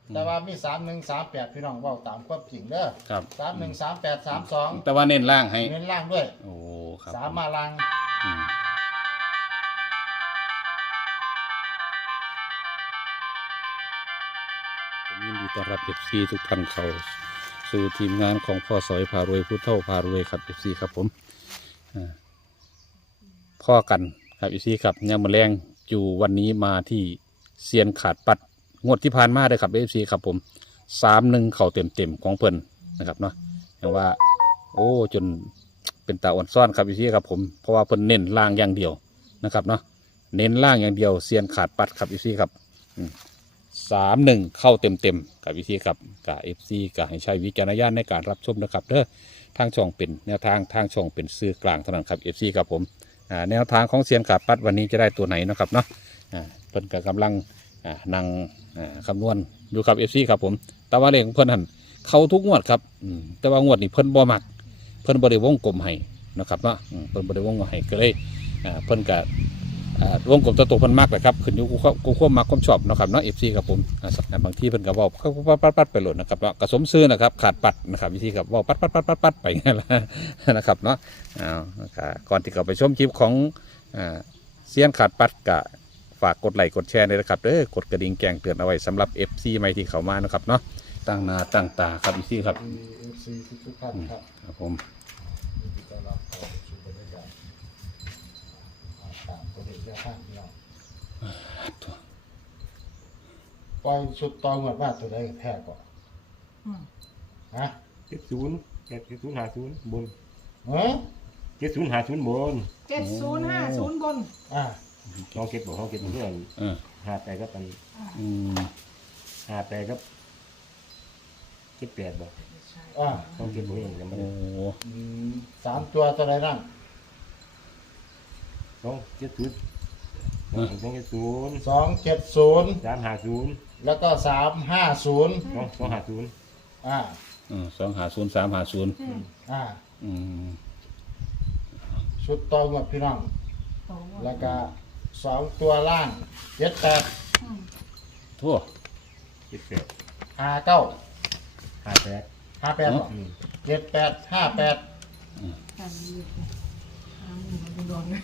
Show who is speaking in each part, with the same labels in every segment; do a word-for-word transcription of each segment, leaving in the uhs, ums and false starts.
Speaker 1: แต่ว่ามีสามหนึ่งสามแปดพี่น้องเว้าตามความจริงเด้อ
Speaker 2: ครับ
Speaker 1: สามหนึ่งสามแปดสามสอง
Speaker 2: แต่ว่าเน้นล่างให้
Speaker 1: เน้นล่างด้วย
Speaker 2: โอ้ครับ
Speaker 1: สามมาล่าง
Speaker 2: อืมผมยินดีต้อนรับ เอฟ ซี ทุกท่านเข้าสู่ทีมงานของพ่อสอยพารวยผู้เฒ่าพารวยครับ เอฟ ซี ครับผมอ่าพ่อกันครับ เอฟ ซี ครับยามมื้อแรงอยู่วันนี้มาที่เซียนขาดปัดงวดที่ผ่านมาเลยครับ เอฟ ซี ครับผมสามหนึ่งเข่าเต็มเต็มๆของเพิ่นนะครับเนาะอย่างว่า โอ้จนเป็นตาอ่อนซ่อนครับ เอฟ ซี ครับผมเพราะว่าเพิ่นเน้นล่างอย่างเดียวนะครับเนาะเน้นล่างอย่างเดียวเซียนขาดปัดครับ เอฟ ซี ครับสามหนึ่งเข้าเต็มเต็มๆกับ เอฟ ซี ครับกับ เอฟ ซี ก็ให้ใช้วิจารณญาณในการรับชมนะครับเด้อทางช่องเป็นแนวทางทางช่องเป็นสื่อกลางเท่านั้นครับ เอฟ ซี ครับผมอ่าแนวทางของเซียนขาดปัดวันนี้จะได้ตัวไหนนะครับเนาะอ่าเพิ่นก็กำลังอ่านั่งอ่าคำนวณอยู่ครับ เอฟ ซี ครับผมแต่ว่าเลขของเพิ่นหันเข้าทุกงวดครับอืมแต่ว่างวดนี้เพิ่นบ่มักเพิ่นบ่ได้วงกลมให้นะครับเนาะอืมเพิ่นบ่ได้วงกลมให้ก็เลยอ่าเพิ่นก็อ่าวงกลมตัวโตเพิ่นมักแหละครับขึ้นอยู่กับกูความมักความชอบนะครับเนาะ เอฟ ซี ครับผมอ่าสักบางทีเพิ่นก็เว้าปัดๆๆไปโหลดนะครับเนาะก็สมซื่อนะครับขาดปัดนะครับวิธีครับเว้าปัดๆๆๆไปงั้นล่ะนะครับเนาะอ้าวนะครับก่อนที่เข้าไปชมคลิปของอ่าเซียนขาดปัดก็ฝากกดไลค์กดแชร์ด้วยนะครับเด้อกดกระดิ่งแจ้งเตือนเอาไว้สำหรับ เอฟ ซี ใหม่ที่เข้ามานะครับเนาะตั้งหน้าตั้งตาครับ เอฟ ซี ครับ
Speaker 1: เอฟซีทุกท่านครับ
Speaker 2: ครับผม
Speaker 1: ยินดีต้อนรับเข้าสู่บรรยากาศอ่าตามตัวเลขแนวทางพี่น้องปล่อยชุดตองหมดว่าตัวใดแพ้ก่อน
Speaker 3: อืม
Speaker 1: ฮะ
Speaker 4: เจ็ดศูนย์เจ็ดศูนย์ห้าศูนย์บน
Speaker 1: เฮ้ย
Speaker 4: เจ็ดศูนย์ห้าศูนย์บน
Speaker 3: เจ็ดศูนย์ห้าศูนย์บน
Speaker 1: อ่า
Speaker 4: ห้องเก็บบอกห้องเก็บเพื่อน
Speaker 2: เออ
Speaker 4: หาแต่ก็เป็น
Speaker 2: อืม
Speaker 4: หาแต่ก็เจ็ดแปดบอก
Speaker 1: อ่า
Speaker 4: ห้องเก็บบอกเองแต่มัน
Speaker 2: โอ้
Speaker 1: อืมสามตัวตัวใดนั่ง
Speaker 4: ห้องเจ็ดศูนย์ห้องเจ็ดศูนย์
Speaker 1: สองเจ็ดศูนย์
Speaker 4: สามห้าศูนย์
Speaker 1: แล้วก็สามห้าศูนย์
Speaker 4: ห้องสองห้าศูนย์
Speaker 1: อ่า
Speaker 2: อืมสองหาศูนย์สามหาศูนย์
Speaker 3: อืม
Speaker 1: อ่า
Speaker 2: อืม
Speaker 1: ชุดตองหมดพี่น้อง
Speaker 3: สอง
Speaker 1: แล้วก็สองตัวล่างเจ็ดแปด
Speaker 3: อืม
Speaker 2: ทั่ว
Speaker 4: เจ็ดแปด
Speaker 1: ห้าเก้า
Speaker 4: หาแปด
Speaker 1: ห้าแปด
Speaker 4: อืม
Speaker 1: เจ็ดแปดห้าแปด
Speaker 3: กันดีห้าหมื่นมันโดนเลย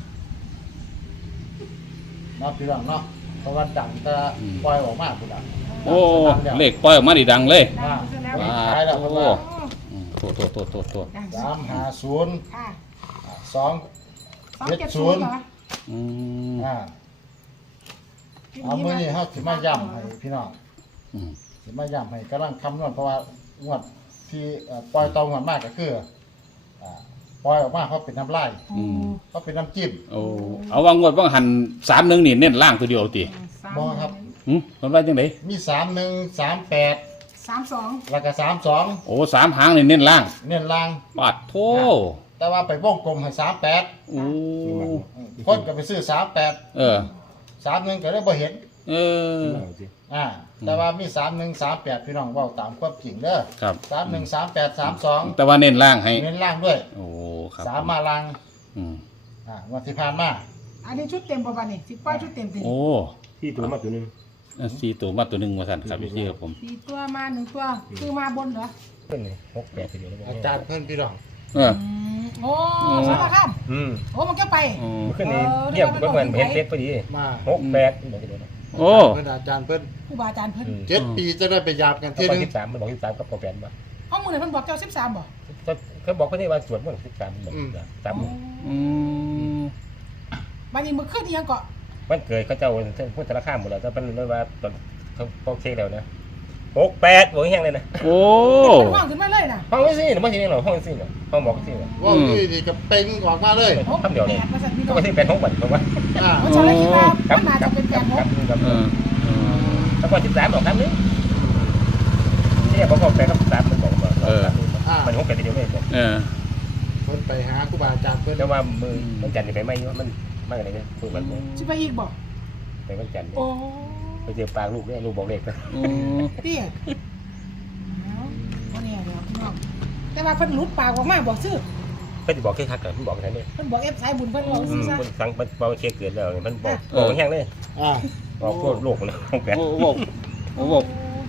Speaker 1: เนาะพี่น้องเนาะเพราะว่าดังจะปล่อยออกมาพี่น้อง
Speaker 2: โอ้เลขปล่อยออกมาดีดังเลย
Speaker 3: ดังซะแล้ว
Speaker 2: ว้า
Speaker 1: ขายแล้วครับว่า
Speaker 2: อืมโทษโทษโทษโทษโทษ
Speaker 3: ดัง
Speaker 1: สามห้าศูนย์
Speaker 3: ค่ะ
Speaker 1: สอง
Speaker 3: สองเจ็ดศูนย์เหรอ
Speaker 2: อืม
Speaker 1: อ่าเอามือนี้เขาสิมาย้ำให้พี่น้อง
Speaker 2: อืม
Speaker 1: สิมาย้ำให้กำลังคำนวณเพราะว่างวดที่เอ่อปล่อยตองวดมากก็คืออ่าปล่อยออกมาเขาเป็นน้ำลาย
Speaker 3: อืม
Speaker 1: เขาเป็นน้ำจิ้ม
Speaker 2: โอ้เอาวางงวดว่างหันสามหนึ่งนี่เน้นล่างตัวเดียวตี
Speaker 3: สาม
Speaker 1: บ่ครับ
Speaker 2: หืมมันว่าจังได
Speaker 1: มีสามหนึ่งสามแปด
Speaker 3: สามสอง
Speaker 1: แล้วก็สามสอง
Speaker 2: โอ้สามหางนี่เน้นล่าง
Speaker 1: เน้นล่าง
Speaker 2: ปาดโท
Speaker 1: แต่ว่าไปวงกลมให้สามแปด
Speaker 2: โอ้
Speaker 1: คนก็ไปซื้อสามแปด
Speaker 2: เออ
Speaker 1: สามหนึ่งก็ได้บ่เห็น
Speaker 2: เออ
Speaker 4: เอาสิ
Speaker 1: อ่าแต่ว่ามีสามหนึ่งสามแปดพี่น้องเว้าตามความจริงเด้อ
Speaker 2: ครับ
Speaker 1: สามหนึ่งสามแปดสามสอง
Speaker 2: แต่ว่าเน้นล่างให้
Speaker 1: เน้นล่างด้วย
Speaker 2: โอ้ครับ
Speaker 1: สามมาล่าง
Speaker 2: อืม
Speaker 1: อ่าวันที่ผ่านมา
Speaker 3: อันนี้ชุดเต็มประมาณนี้สิบป้ายชุดเต็มสิ
Speaker 2: โอ้
Speaker 4: ที่ตัวมาตัวหนึง
Speaker 2: สี่ตัวมาตัวหนึ่งมาสั่นครับพี่ซี่ครับผม
Speaker 3: สี่ตัวมาหนึ่งตัวคือมาบนเหรอ
Speaker 4: เพื่อนนี่หกแปดตัวเดียวแล้ว
Speaker 1: อาจารย์เพิ่นพี่น้อง
Speaker 2: เออ
Speaker 3: อืมโอ้สารคาม
Speaker 4: อืม
Speaker 3: โอ้มันก็ไป
Speaker 2: อ๋อ
Speaker 4: เมื่อคืนนี้เยี่ยมก็เหมือนเห็นเฟซพอดี
Speaker 1: มา
Speaker 4: หกแปดตัวเดียว
Speaker 2: โอ้
Speaker 1: เพิ่นอาจารย์เพิ่น
Speaker 3: ครูบาอาจารย์เพิ่น
Speaker 1: เจ็ดปีจะได้ไปยามกัน
Speaker 4: เขา
Speaker 1: ที่
Speaker 4: บอก
Speaker 1: นึง
Speaker 4: สิบสามมันบอกสิบสามก็พอแปดมา
Speaker 3: ห้องมือไหนเพิ่นบอกเจ้าสิบสามบ่
Speaker 4: เขาบอกเขาเนี่ยว่าสวดมนต์สิบสามบอกสาม
Speaker 2: อืม
Speaker 3: บัดนี้มือขึ้นอีหยังเกาะ
Speaker 4: มันเกิดเขาเจ้าพูดธนาคารหมดแล้วแต่เป็นเลยว่าตอนเขาเขาเช็คแล้วนะหกแปดบอกแห้งเลยนะ
Speaker 2: โอ้
Speaker 3: มันว่างขึ้นมาเลยน่ะ
Speaker 4: ห้องไม่สิหรือไม่ใช่หรอห้องสิหรอห้องบอกสิหรอ
Speaker 1: ว่าอยู่ดีๆก็เป่งออกมาเลย
Speaker 3: หก
Speaker 4: คำเดียวเลย
Speaker 3: แปดมาสั่นพี่น้
Speaker 4: ก็
Speaker 3: อง
Speaker 4: ไม่ใช่เป็นห้องบัตรถูกไหม
Speaker 1: อ่า
Speaker 3: เพราะฉะนั้นคิดว่ามันน่าจะเป็นแปดหก
Speaker 4: กับ
Speaker 2: เออเออ
Speaker 4: แล้วก็สิบสามบอกคำนึงนี่บอกว่าแปดกับสิบสามมันบอกว่า
Speaker 1: อ่า
Speaker 4: มันหกแปดเดียวไม่บอก
Speaker 2: เออ
Speaker 1: เพิ่นไปหาครูบาอาจารย์เพิ่น
Speaker 4: แต่ว่ามือมันจันทร์ไปไหมมันมากอะไรเนี่ยพูดแบบ
Speaker 3: สิไปอีกบ่
Speaker 4: ไปมันจันทร์
Speaker 3: โอ้
Speaker 4: ไปเจอปลาลูกเนี่ยลูกบอกเด็กนะ
Speaker 2: อืม
Speaker 3: เตี้ยเอาบ่แน่เดี๋ยวพี่น้องแต่ว่าเพิ่นหลุดปากออกมาบอกชื่อ
Speaker 4: ก็จะบอกแค่ทักกันมันบอกอะไรเนี่ย
Speaker 3: เพิ่นบอกเอฟสายบุญเพิ่นบอก
Speaker 4: อื
Speaker 3: ซื่
Speaker 4: ม
Speaker 3: อซะ
Speaker 4: มันสั่งมันบอกเคเกิดแล้วมันบอกบอกแห้งเลย
Speaker 1: อ่า
Speaker 4: บอกพวกลูกนะห้องแปด
Speaker 2: โอ้โหโอ้โห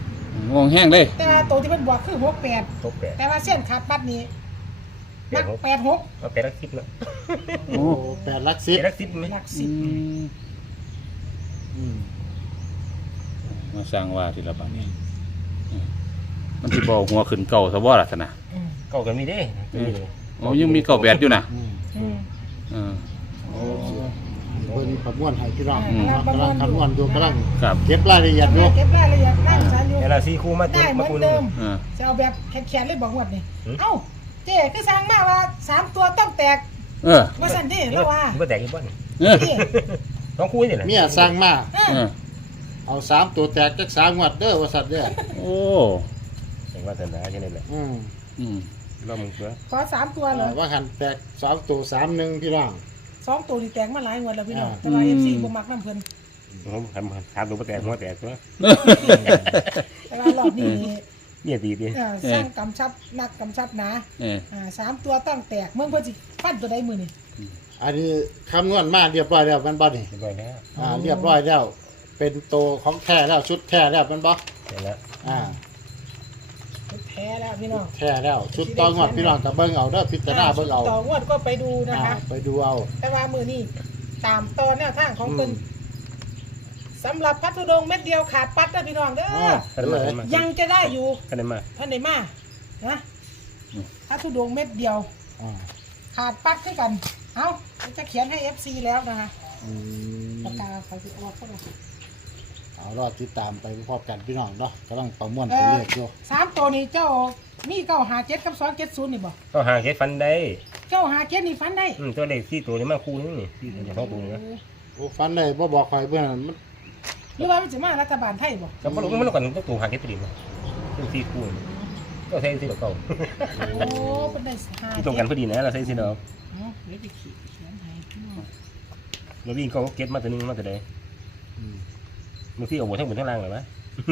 Speaker 2: งงแห้งเลย
Speaker 3: แต่ว่าตัวที่มันบวกคือหกแปด
Speaker 4: หกแปด
Speaker 3: แต่ว่าเส้นขาดปัดนี้นักแปดหก
Speaker 4: เอาแปดลักสิบเนาะ
Speaker 1: โอ้แปดลักซิ
Speaker 4: แป
Speaker 1: บ
Speaker 4: ดลักสิบไหม
Speaker 3: หลัก
Speaker 2: อื
Speaker 3: สิบ
Speaker 2: ม
Speaker 1: อืม
Speaker 2: มาสร้างว่าทีละบาทนี้อืมมันสิบอกหัวขึ้นเก่าซะบ่ล่ะท่านน่ะ
Speaker 3: อืม
Speaker 4: เก่ากันมีเด้มีเลย
Speaker 2: โอ้ยังมีเก่าแปดอยู่น่ะ
Speaker 1: อืม
Speaker 3: อืม
Speaker 2: เออ
Speaker 1: โอ้เพิ่นคำนวณให้พี่น้อง
Speaker 3: อืม
Speaker 1: กำลังคำนวณอยู่กำลัง
Speaker 2: ครับ
Speaker 1: เก็บรายละเอียดอยู่
Speaker 3: เก็บรายละเอียดนั่งสารอยู่
Speaker 4: เวลาซีคู่มา
Speaker 3: ได้เหมื
Speaker 4: มา
Speaker 3: อน
Speaker 4: คูณ
Speaker 3: เดิม
Speaker 2: เออ
Speaker 3: จะเอาแบบแขนๆเลยบอกงวดนี่
Speaker 4: หืม
Speaker 3: เอ้าเจ๊คือสั่งมาว่าสามตัวต้องแตก
Speaker 2: เออ
Speaker 3: ว่าสั่นดิแล้วว่า
Speaker 4: บ่แตกอีกบ่นี่
Speaker 2: เออ
Speaker 3: นี่
Speaker 4: ต้องคู่นี่แหละ
Speaker 1: เมียสร้างมา
Speaker 3: เออ
Speaker 2: เออ
Speaker 1: เอาสามตัวแตกจักสามงวดเด้อว่าสัตว์เด้อ
Speaker 2: โอ้
Speaker 4: เห็นว่าแต่หนาแค่นั้นแหละ
Speaker 1: อืม
Speaker 2: อืม
Speaker 4: รอบมึงเสือ
Speaker 3: ขอสามตัวเหรอ
Speaker 1: ว่าหันแตกสองตัวสามหนึ่งพี่น้อง
Speaker 3: สองตัวที่แตกมาหลายงวดแล้วพี่น้อง
Speaker 1: อ่า
Speaker 3: แต่ว่าเอฟซีบ่มักน้ำเพิ่น
Speaker 4: ผมทำถามดูบ่แตกหัวแตกตัว
Speaker 3: แต่ว่ารอบนี้นี่
Speaker 4: เนี่ยดีดิ
Speaker 3: เอ่อสร้างกำชับนักกำชับหนา
Speaker 2: เออ
Speaker 3: อ่าสามตัวต้องแตกเมืองเพิ่นสิฟันตัวใดมือนี่
Speaker 1: อันนี้คำนวณมาเรียบร้อยแล้วแมันบ่นี่
Speaker 4: เรียบร้อยแล้ว
Speaker 1: อ่าเรียบร้อยแล้ว เป็นตัวของแท้แล้วชุดแท้แล้วแมันบ่
Speaker 4: เสร็จแล้ว
Speaker 1: อ่า
Speaker 3: แพ้แล้วพี่น้อง
Speaker 1: แท้แล้ว ชุดต่องวดพี่น้องกับเบิ่งเอาเด้อพิจารณาเบิ่งเอา
Speaker 3: ต่องวดก็ไปดูนะ
Speaker 1: อ่า
Speaker 3: คะ
Speaker 1: ไปดูเอา
Speaker 3: แต่ว่ามือนี่ตามตอนแนวทางของเพิ่นสำหรับพัทธุดงค์เม็ดเดียวขาดปัดนะพี่น้องเด้อ
Speaker 1: อ่า
Speaker 4: กันมากันมา
Speaker 3: ยังจะได้อยู่
Speaker 4: กันมา
Speaker 3: ท่านไหนมานะพัทธุดงค์เม็ดเดียว
Speaker 1: อ่า
Speaker 3: ขาดปัดให้กัน เอาจะเขียนให้ เอฟ ซี แล้วนะคะ
Speaker 1: อืม
Speaker 3: ปากกาเขาสิออกเข้ามา
Speaker 1: เอารอติดตามไปพร้อมกันพี่น้องเนาะกำลังประมวลตัวเลขอยู่
Speaker 3: สามตัวนี้เจ้ามีเก้าหาเจ็ดกับสองเจ็ดศูนย์นี่บ่
Speaker 4: ก็หาเก็ดฟันได้
Speaker 3: เก้าหาเจ็ดนี่ฟันได้
Speaker 4: อืมตัวเลขสี่ตัวนี้มาคู่นึงนี่สี่ตัวสองตัวนะ
Speaker 1: โอ้ฟันได้บ่บอกใครเพื่อนมัน
Speaker 3: หรือว่ามันจะมารัฐบาลไทยบ่
Speaker 4: ก็บ่รู้มันก่อนตัวหาเก็ดตัวเดียวตัวสี่คู่ก็ใช้สี่ดอกเก่า
Speaker 3: โอ้เป็นได้หา
Speaker 4: ตรงกันพอดีนะเราใช้สี่ดอก
Speaker 3: เอาเดี๋ยวไปขีดเขียนให้พี่น้อง
Speaker 4: เราวิ่งก็เก็ตมาตัวนึงมาตัวใด
Speaker 1: อืม
Speaker 4: บางทีเอาหัวทั้งบนทั้งล่างเลยไหม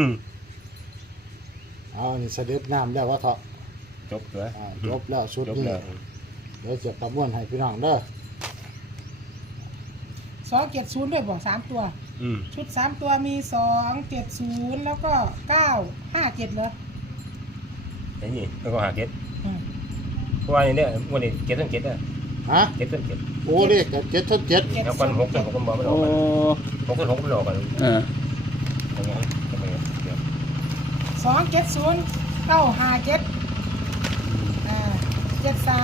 Speaker 1: เอาอันนี้เสด็จน้ำแล้วว่าเถาะ
Speaker 4: จบเลย
Speaker 1: อ่าจบแล้วชุด
Speaker 4: จบ
Speaker 1: นี้
Speaker 4: แล้ว
Speaker 1: เดี๋ยวจะประมวลให้พี่น้องเด้อ
Speaker 3: สองเจ็ดศูนย์ด้วยบ่สามตัว
Speaker 4: อืม
Speaker 3: ชุดสามตัวมีสองเจ็ดศูนย์แล้วก็เก้าห้าเจ็ดเหรอ
Speaker 4: ไอ้นี่แล้วก็หาเก็ต
Speaker 3: อืม
Speaker 4: เพราะว่าเนี่ยวันนี้เก็ตต้นเก็ตอ่ะ
Speaker 1: ฮะ
Speaker 4: เก็ตต้นเก็ต
Speaker 1: โอ้เลขเจ็ดทดเจ็ด
Speaker 3: เจ็ด
Speaker 4: แล้ว
Speaker 3: ส
Speaker 4: กั
Speaker 3: อน ง
Speaker 4: หกต้นหกต้นบอลไม่อ
Speaker 2: โอ้
Speaker 4: อกกันหกต้นหกไม่ออกกัน
Speaker 2: เออ
Speaker 4: ทำไงทำไงเดี๋ยว
Speaker 3: สองเจ็ดศูนย์เก้าห้าเจ็ดอ่าเจ็ดสาม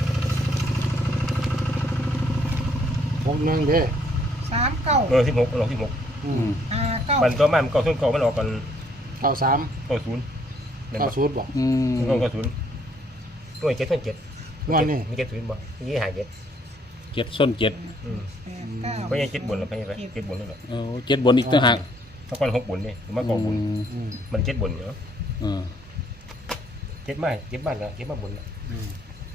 Speaker 1: หกหนึ่งเด้อ
Speaker 3: สามเก้า
Speaker 4: เออสิบหกออกสิบหก
Speaker 1: อื
Speaker 2: อื
Speaker 1: ม
Speaker 2: ม
Speaker 3: ห้าเก้า
Speaker 4: มันตัวมันเก้าต้นเก้ามันออกกัน
Speaker 1: เก้าสาม
Speaker 4: เก้าศูนย์
Speaker 1: เก้าศูนย์บอก
Speaker 2: อืม
Speaker 4: เก้าเก้าศูนย์ตัวเก็ตต้นเก็ต
Speaker 1: งวดนี้
Speaker 4: มีเก็ตศูนย์บ่ยี่หาเก็ต
Speaker 2: เจ็ดส้นเจ็ด
Speaker 4: อืม
Speaker 3: แปดเก้า
Speaker 4: เพราะยังเก็ตบนหรอเพราะยังเก็ตบนนี่แหละ
Speaker 2: โอ้เจ็ดบนอีกต่างหาก
Speaker 4: ถ้าก้อนหกบนนี่มันกองบน
Speaker 2: อืม
Speaker 1: อืม
Speaker 4: มันเก็ตบนเนาะ
Speaker 2: เออ
Speaker 4: เก็ตไม่เก็ตบ้านละเก็ตมาบนละ
Speaker 1: อืม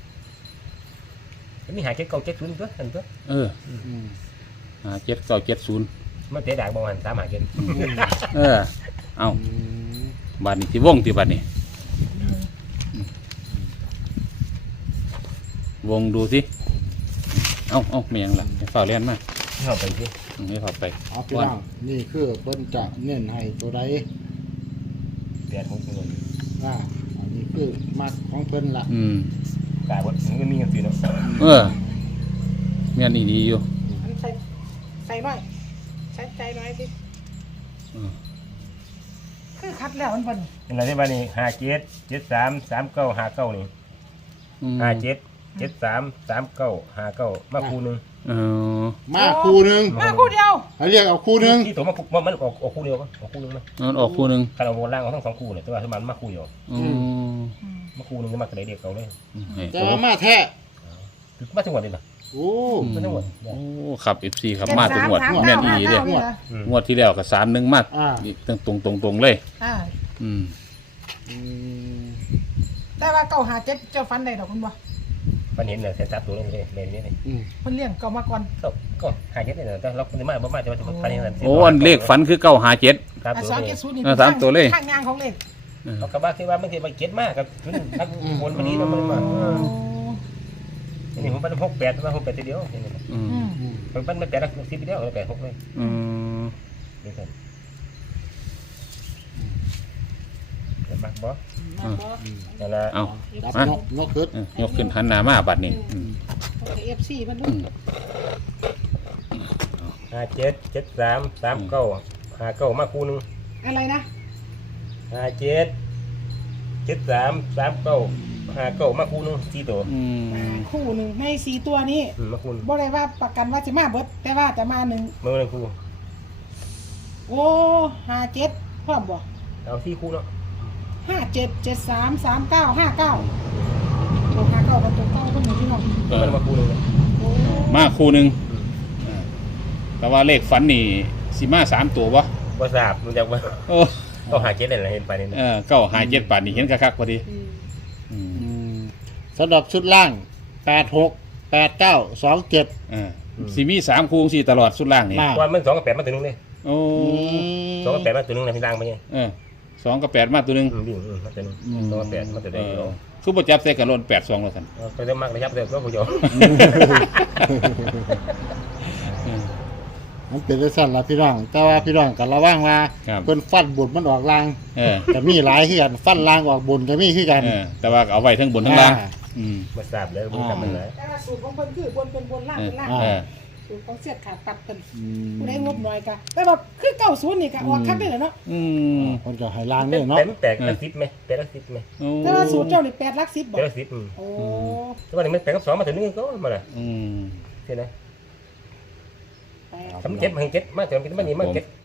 Speaker 4: มีหาเก็ตเก้าเก็ตศูนย์ตัวอันตัว
Speaker 2: เออ
Speaker 1: อืม
Speaker 2: หาเจ็ดเก้าเจ็ดศูนย์
Speaker 4: มันเตะดากบอลหันสามหาเก็ต
Speaker 2: เออ เอา
Speaker 1: อืม
Speaker 2: บาทนี้ที่วงที่บาทนี้วงดูสิเอาเอาเมียงละให้ฝ่าเลียนมา
Speaker 4: เข้าไปสิ
Speaker 2: อืมให้ฝ่าไป
Speaker 1: เอาพี่น้องนี่คือเพิ่นจะเน้นให้ตัวใด
Speaker 4: แปดหกเลย
Speaker 1: อ่าอันนี้คือมักของเพิ่นละ
Speaker 2: อืม
Speaker 4: กายบดมันก็มีเงินซื้อเนาะ
Speaker 2: เออเมียนอีดีอยู่
Speaker 3: อันใส่ใส่หน่อยใส่ใจหน่อยสิ
Speaker 2: อืม
Speaker 3: คือคัดแล้วมันบ่น
Speaker 4: เป็นอะไรที่บ้านนี่ห้าเจ็ดเจ็ดสามสามเก้าห้าเก้านี่
Speaker 2: อืม
Speaker 4: ห้าเจ็ดเจ็ดสามสามเก้าห้าเก้ามาคู่หนึ่ง
Speaker 2: เออ
Speaker 1: มาคู่หนึ่ง
Speaker 3: มาคู่เดียว
Speaker 1: ให้เรียกเอาคู่หนึ่ง
Speaker 4: ที่ตัวมามันมันออกออกคู่เดียวกันออกคู่หนึ่งมั้ย
Speaker 2: มันออกคู่หนึ่ง
Speaker 4: ถ้าเราโบราณเอาทั้งสองคู่เลยแต่ว่าถ้ามันมาคู่เดียว
Speaker 2: อืม
Speaker 3: อืม
Speaker 4: มาคู่หนึ่งก็มาแต่เด็กเขาเลย
Speaker 2: ให้
Speaker 1: จะ
Speaker 2: โอ้
Speaker 1: มามาแท้
Speaker 4: มาถึงวันนี้นะ
Speaker 1: โอ้
Speaker 4: มาถึงวัน
Speaker 2: โอ้ครับเอฟซีครับ
Speaker 3: เจ็ด
Speaker 2: มาถึงหมวด
Speaker 3: สาม
Speaker 2: แม่น
Speaker 3: สาม
Speaker 2: อี
Speaker 3: เก้า
Speaker 2: เด้
Speaker 3: ห้าเก้านี่เหรอง
Speaker 2: วดที่แล้วกับสามหนึ่งมาก
Speaker 1: อ่า
Speaker 2: นี่ตรงตรงตรงตรงเลย
Speaker 3: อ่า
Speaker 2: อืม
Speaker 1: อืม
Speaker 3: แต่ว่าเก้าหาเจ็ดเจ้าฟันได้ดอกคุณบ่
Speaker 4: มันเห็นเนี่ยแสนจับตัวนี้เลยเลยนี่เลย
Speaker 1: อืม
Speaker 3: เพิ่นเลี้ยงเก่ามาก่อน
Speaker 4: ก็ก็หาเจ็ดเนี่ยแต่เราคนที่มาบ่มาจะมาพันนี่นั่น
Speaker 2: โอ้อันเลขฝันคือเก้าหาเจ็ด
Speaker 4: ครับ
Speaker 3: อ่ะ
Speaker 4: ตัว
Speaker 3: สอง
Speaker 4: นี้
Speaker 3: เจ็ดศูนย์นี่
Speaker 2: เออสามตัวเลย
Speaker 3: ข้างงานของเลข
Speaker 4: เขาก็ว่าคือว่าบางทีไปเก็ตมากกับทุนนักบนวันนี้เราไม่มา
Speaker 3: โอ้
Speaker 4: นี่ผมเป็นหกแปดมาหกแปดทีเดียวนี่
Speaker 2: อืม
Speaker 3: อืม
Speaker 1: อืม
Speaker 4: ผมเป็นไม่แปดละสิบทีเดียวเลยแปดหกเลย
Speaker 2: อืม
Speaker 4: นี่ครับบ่
Speaker 3: มาบ่
Speaker 4: นั่นละ
Speaker 2: เอา
Speaker 1: ดับ
Speaker 2: มา
Speaker 1: นกนกขึ้น
Speaker 2: เออยกขึ้นหันหน้ามาบัดนี้อืม
Speaker 3: เอฟซีมันดู
Speaker 4: ห้าเจ็ดเจ็ดสามสามเก้าห้าเก้ามาคู่หนึง
Speaker 3: อะไรนะ
Speaker 4: ห้าเจ็ดเจ็ดสามสามเก้าห้าเก้ามาคู่หนึงสี่ตัว
Speaker 2: อื
Speaker 3: มาม คู่หนึ่งในสี่ตัวนี้
Speaker 4: อืมมาคู่หนึ่ง
Speaker 3: บ่ได้ว่าประกันว่าจะมาเบิดแต่ว่าจะมาหนึ่ง
Speaker 4: มือหนึ่งคู่
Speaker 3: โอ้ห้าเจ็ดพร้อมบ่
Speaker 4: เอาที่คู่เนาะ
Speaker 3: ห้าเจ็ดเจ็ดสามสามเก้าห้าเก้าโอ้ห้าเก้ากับตัวเก้าคนหนึ่งพี่น้อง
Speaker 2: เอ
Speaker 4: มั
Speaker 2: อน
Speaker 4: มาคู่หนึงนะ
Speaker 3: โอ้
Speaker 2: มาคู่หนึ่ง
Speaker 4: อืม
Speaker 2: อ่าแต่ว่าเลขฝันนี่สิมาสามตัววะ
Speaker 4: บ่ทราบมันจะว่า
Speaker 2: โอ้
Speaker 4: ต้องหาเจ็ดเลยนะเห็นไปนี่
Speaker 2: เออเก้าหายเจ็ดป่านนี่เห็นคักๆพอดี
Speaker 3: อืม
Speaker 2: อืม
Speaker 1: อืมสำหรับชุดล่างแปดหกแปดเก้าสองเจ็ด
Speaker 2: อ่าสิมีสามคู่สี่ตลอดสุดล่างนี่
Speaker 1: มา
Speaker 4: ว่ามันสองกับแปดมาตัวหนึงเลย
Speaker 2: โอ้
Speaker 4: สองกับแปดมาตัวหนึงนะพี่ล่างไปไง
Speaker 2: เออสองกับแปดมาตัวหนึ่ง
Speaker 4: อืมวิ่งอืมมาตัวหนึงสองกับแปดมาตัว
Speaker 2: เอ
Speaker 4: เดียว
Speaker 2: อคือประจับใส่กระโลนแปดสองแล้วกัน
Speaker 4: เอาไปเรื่อยมากระยับเดียวก็ผู้ชม
Speaker 1: มันเป็นได้สั้นละพี่น้อง แต่ว่าพี่น้องกันระว่างว่า
Speaker 2: ครับ
Speaker 1: เพิ่นฟันบุญมันออกลาง
Speaker 2: เออ
Speaker 1: ก็มีหลายคือกันฟันลางออกบุญก็มีคือกัน
Speaker 2: เออแต่ว่าเอาไว้ทั้งบนทั้งล่าง
Speaker 1: อ่า
Speaker 2: อืม
Speaker 4: มาทราบเลยมึงทำมันไหน
Speaker 3: แต่ว่าสูตรของเพิ่นคือบนเป็นบนล่างเป็นล่าง
Speaker 2: เออ
Speaker 3: สูตรของเสียดขาดปัดเพิ่น
Speaker 1: อืม
Speaker 3: ผู้ใดงบหน่อยกะแต่ว่าคือเก้าศูนย์นี่กะออกคักได้เลยเนาะ
Speaker 2: อืม
Speaker 1: คนก็ให้ลาง
Speaker 4: เป็
Speaker 1: ด้วน ยเนาะ
Speaker 4: เป็นแปลกละสิบไหมแปลกละสิบไหม
Speaker 2: โอ้
Speaker 3: แต่ว่าสูตรเจ้านี่แปดหลักสิบ
Speaker 4: แป
Speaker 3: บ่
Speaker 4: ลกละสิบอืม
Speaker 3: โอ้
Speaker 4: แต่ว่านี่มันแปลกกับสองมาตัวหนึงก็มาละ
Speaker 2: อืม
Speaker 4: ใช่ไหม
Speaker 3: แปด
Speaker 4: ทำเจ็ดมาเจ็ดมาแต่มันมันนี่มันเจ็ด